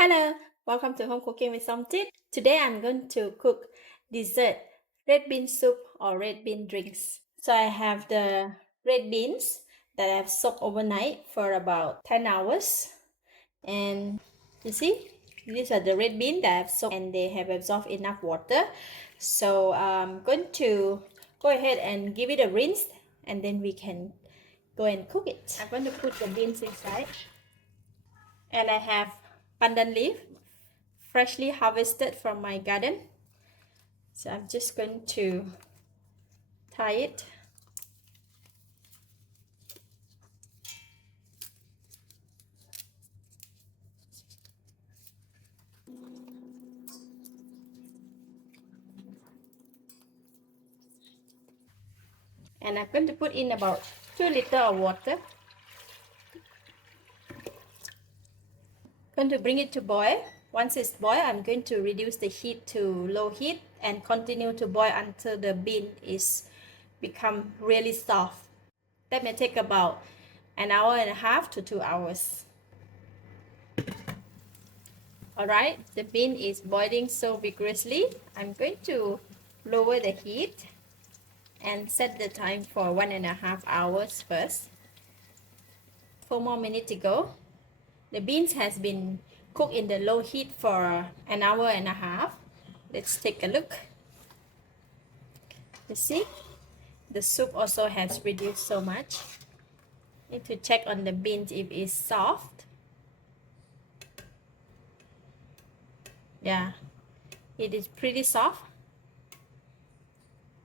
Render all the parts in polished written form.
Hello, welcome to Home Cooking with Somjit. Today I'm going to cook dessert, red bean soup or red bean drinks. So I have the red beans that I've soaked overnight for about 10 hours. And you see, these are the red beans that I've soaked and they have absorbed enough water. So I'm going to go ahead and give it a rinse and then we can go and cook it. I'm going to put the beans inside. And I have pandan leaf freshly harvested from my garden. So I'm just going to tie it. And I'm going to put in about 2 liters of water. Going to bring it to boil. Once it's boiled, I'm going to reduce the heat to low heat and continue to boil until the bean is become really soft. That may take about an hour and a half to 2 hours. Alright, the bean is boiling so vigorously. I'm going to lower the heat and set the time for 1.5 hours first. 4 more minutes to go. The beans has been cooked in the low heat for an hour and a half. Let's take a look. You see, the soup also has reduced so much. Need to check on the beans if it's soft. Yeah, it is pretty soft.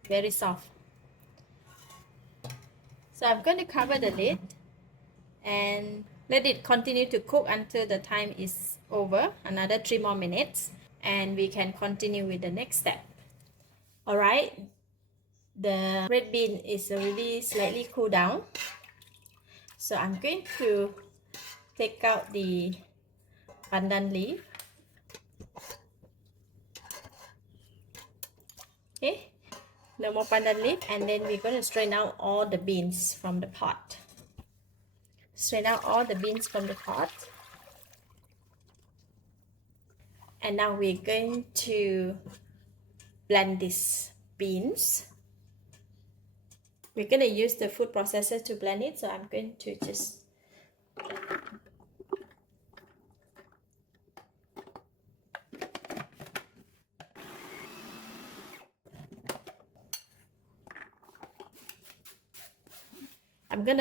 Very soft. So I'm going to cover the lid and let it continue to cook until the time is over, another 3 more minutes, and we can continue with the next step. Alright, the red bean is already slightly cooled down. So I'm going to take out the pandan leaf. Okay, no more pandan leaf, and then we're going to strain out all the beans from the pot. Strain out all the beans from the pot. And now we're going to blend these beans. We're going to use the food processor to blend it, so I'm going to just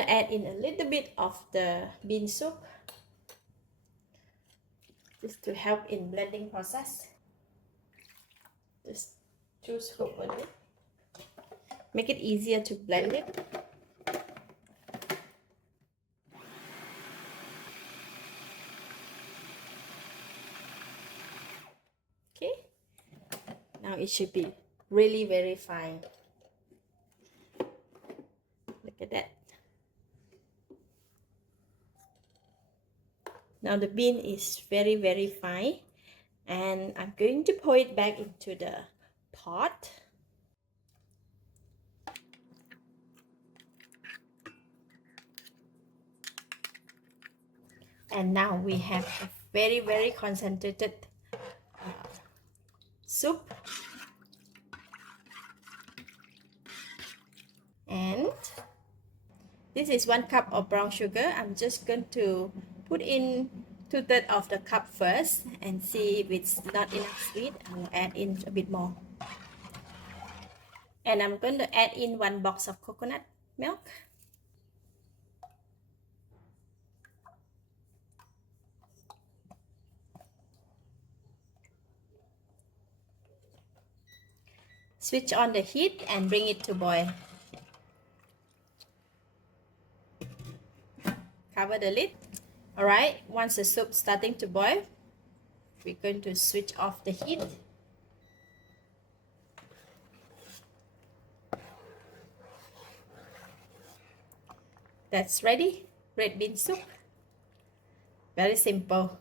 add in a little bit of the bean soup just to help in blending process. Just 2 scoops on it. Make it easier to blend it. Okay, now it should be really very fine. Look at that. Now the bean is very fine, and I'm going to pour it back into the pot. And now we have a very concentrated soup. And this is 1 cup of brown sugar. I'm just going to put in 2/3 of the cup first and see if it's not enough sweet. I'll add in a bit more. And I'm going to add in 1 box of coconut milk. Switch on the heat and bring it to boil. Cover the lid. Alright, once the soup starting to boil, we're going to switch off the heat. That's ready, red bean soup. Very simple.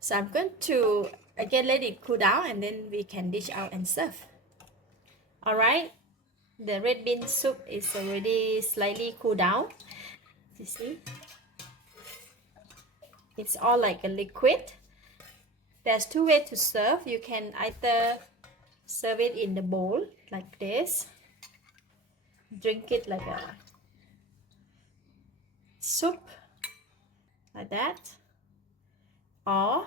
So I'm going to again let it cool down and then we can dish out and serve. Alright, the red bean soup is already slightly cooled down. You see? It's all like a liquid. There's two ways to serve. You can either serve it in the bowl like this, drink it like a soup like that, or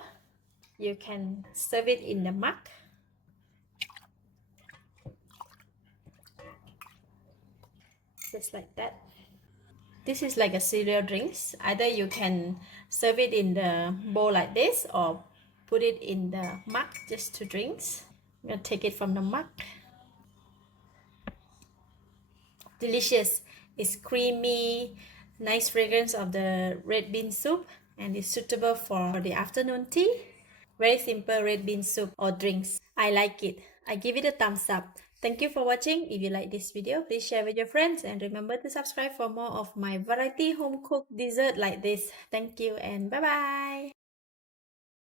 you can serve it in the mug just like that. This is like a cereal drinks. Either you can serve it in the bowl like this or put it in the mug just to drinks. I'm gonna take it from the mug. Delicious. It's creamy, nice fragrance of the red bean soup, and it's suitable for the afternoon tea. Very simple red bean soup or drinks. I like it. I give it a thumbs up. Thank you for watching. If you like this video, please share with your friends and remember to subscribe for more of my variety home cooked dessert like this. Thank you and bye bye.